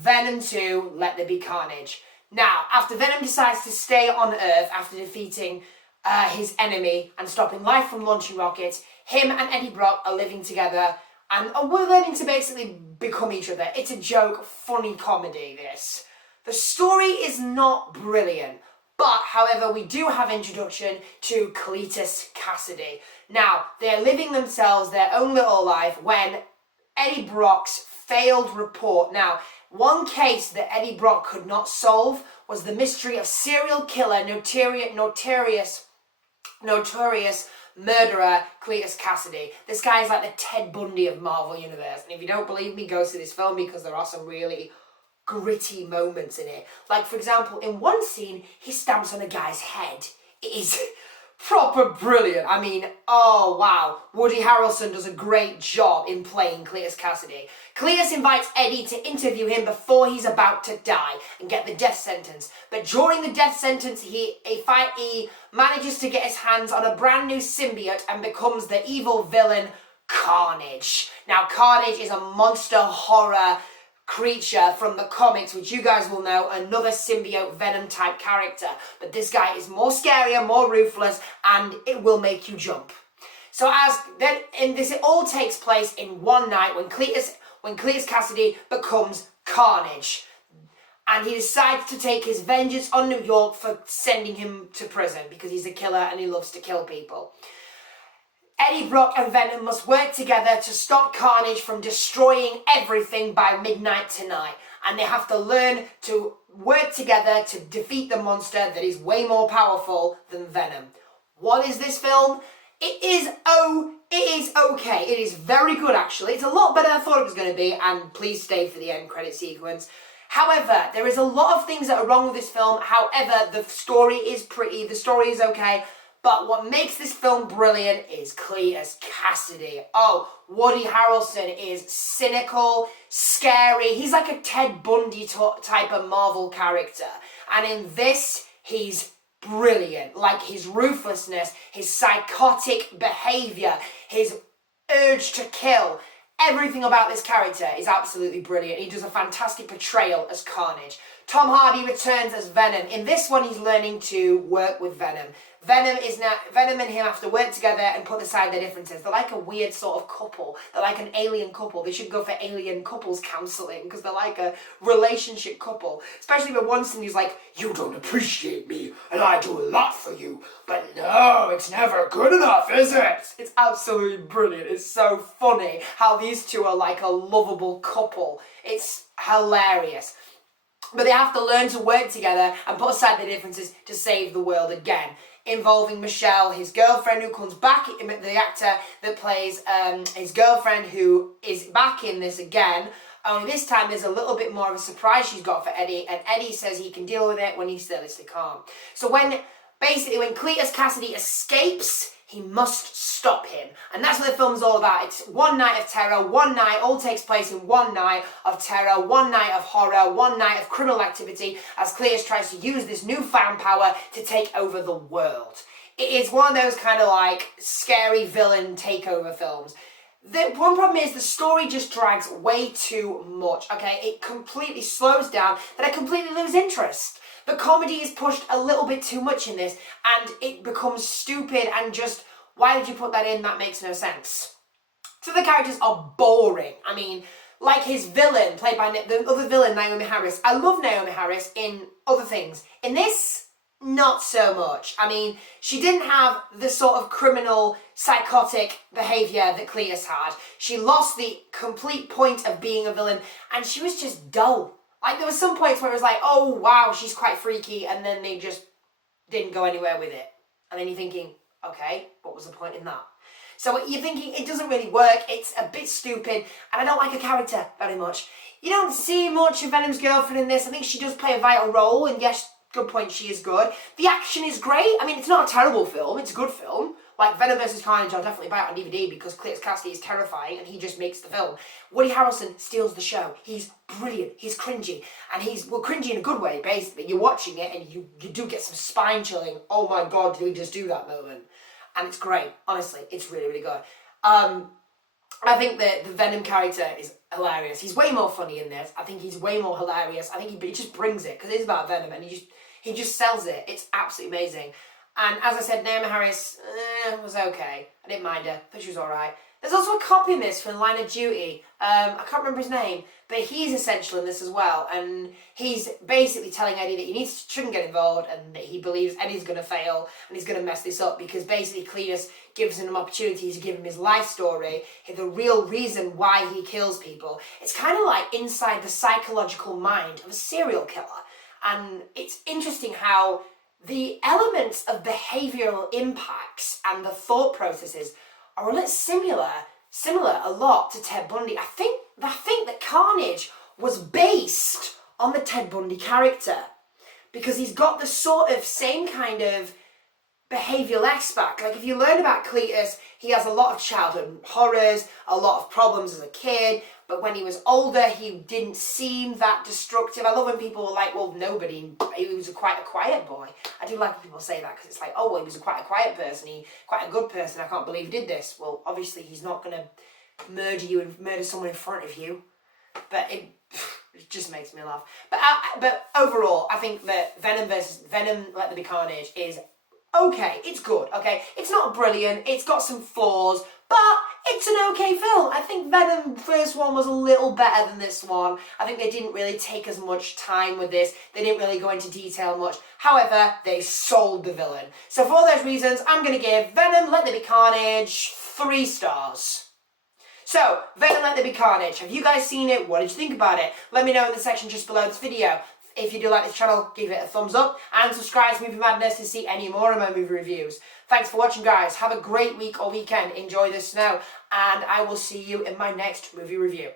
Venom 2, Let There Be Carnage. Now, after Venom decides to stay on Earth after defeating his enemy and stopping life from launching rockets, him and Eddie Brock are living together and we're learning to basically become each other. It's a joke, funny comedy, this. The story is not brilliant, but, however, we do have introduction to Cletus Kasady. Now, they're living themselves their own little life when Eddie Brock's failed report. Now, one case that Eddie Brock could not solve was the mystery of serial killer, notorious murderer Cletus Kasady. This guy is like the Ted Bundy of Marvel Universe. And if you don't believe me, go see this film because there are some really gritty moments in it. Like, for example, in one scene, he stamps on a guy's head. It is proper brilliant. I mean, oh wow. Woody Harrelson does a great job in playing Cletus Kasady. Cletus invites Eddie to interview him before he's about to die and get the death sentence. But during the death sentence, he manages to get his hands on a brand new symbiote and becomes the evil villain, Carnage. Now, Carnage is a monster horror creature from the comics, which you guys will know, another symbiote Venom type character. But this guy is more scarier, more ruthless, and it will make you jump. So it all takes place in one night when Cletus Kasady becomes Carnage. And he decides to take his vengeance on New York for sending him to prison because he's a killer and he loves to kill people. Eddie Brock and Venom must work together to stop Carnage from destroying everything by midnight tonight. And they have to learn to work together to defeat the monster that is way more powerful than Venom. What is this film? It is okay. It is very good, actually. It's a lot better than I thought it was going to be, and please stay for the end credit sequence. However, there is a lot of things that are wrong with this film. However, the story is okay. But what makes this film brilliant is Cletus Kasady. Oh, Woody Harrelson is cynical, scary. He's like a Ted Bundy type of Marvel character. And in this, he's brilliant. Like his ruthlessness, his psychotic behavior, his urge to kill. Everything about this character is absolutely brilliant. He does a fantastic portrayal as Carnage. Tom Hardy returns as Venom. In this one, he's learning to work with Venom. Venom and him have to work together and put aside their differences. They're like a weird sort of couple. They're like an alien couple. They should go for alien couples counselling because they're like a relationship couple. Especially when one scene he's like, "You don't appreciate me and I do a lot for you. But no, it's never good enough, is it?" It's absolutely brilliant. It's so funny how these two are like a lovable couple. It's hilarious. But they have to learn to work together and put aside their differences to save the world again. Involving Michelle, his girlfriend, who comes back, the actor that plays his girlfriend, who is back in this again. Only this time there's a little bit more of a surprise she's got for Eddie, and Eddie says he can deal with it when he's still calm. So when Cletus Kasady escapes, he must stop him. And that's what the film's all about. It's one night of terror, one night, all takes place in one night of terror, one night of horror, one night of criminal activity, as Cletus tries to use this newfound power to take over the world. It is one of those kind of like scary villain takeover films. The one problem is the story just drags way too much, okay? It completely slows down, and I completely lose interest. The comedy is pushed a little bit too much in this, and it becomes stupid and just, why did you put that in? That makes no sense. So the characters are boring. I mean, like his villain, played by the other villain, Naomi Harris. I love Naomi Harris in other things. In this, not so much. I mean, she didn't have the sort of criminal, psychotic behaviour that Cletus had. She lost the complete point of being a villain, and she was just dull. Like, there were some points where it was like, oh, wow, she's quite freaky, and then they just didn't go anywhere with it. And then you're thinking, okay, what was the point in that? So you're thinking, it doesn't really work, it's a bit stupid, and I don't like her character very much. You don't see much of Venom's girlfriend in this. I think she does play a vital role, and yes, good point, she is good. The action is great. I mean, it's not a terrible film, it's a good film. Like, Venom vs. Carnage, I'll definitely buy it on DVD because Cletus Kasady is terrifying and he just makes the film. Woody Harrelson steals the show. He's brilliant. He's cringy. And he's, well, cringy in a good way, basically. You're watching it and you do get some spine chilling. Oh my God, did we just do that moment? And it's great. Honestly, it's really, really good. I think that the Venom character is hilarious. He's way more funny in this. I think he's way more hilarious. I think he just brings it, because it is about Venom, and he just sells it. It's absolutely amazing. And as I said, Naomi Harris was okay. I didn't mind her, but she was alright. There's also a cop in this from Line of Duty. I can't remember his name, but he's essential in this as well. And he's basically telling Eddie that he shouldn't get involved, and that he believes Eddie's going to fail and he's going to mess this up, because basically Cletus gives him an opportunity to give him his life story, the real reason why he kills people. It's kind of like inside the psychological mind of a serial killer. And it's interesting how the elements of behavioural impacts and the thought processes are a little similar a lot to Ted Bundy. I think that Carnage was based on the Ted Bundy character, because he's got the sort of same kind of behavioural aspect. Like, if you learn about Cletus, he has a lot of childhood horrors, a lot of problems as a kid, but when he was older, he didn't seem that destructive. I love when people are like, well, he was quite a quiet boy. I do like when people say that, because it's like, oh, well, he was quite a quiet person, quite a good person, I can't believe he did this. Well, obviously, he's not going to murder you and murder someone in front of you. But it just makes me laugh. But overall, I think that Venom Let There Be Carnage is okay. It's good, okay? It's not brilliant, it's got some flaws, but it's an okay film. I think Venom first one was a little better than this one. I think they didn't really take as much time with this. They didn't really go into detail much. However, they sold the villain. So for all those reasons, I'm going to give Venom Let There Be Carnage 3 stars. So, Venom Let There Be Carnage. Have you guys seen it? What did you think about it? Let me know in the section just below this video. If you do like this channel, give it a thumbs up and subscribe to Movie Madness to see any more of my movie reviews. Thanks for watching, guys. Have a great week or weekend. Enjoy the snow, and I will see you in my next movie review.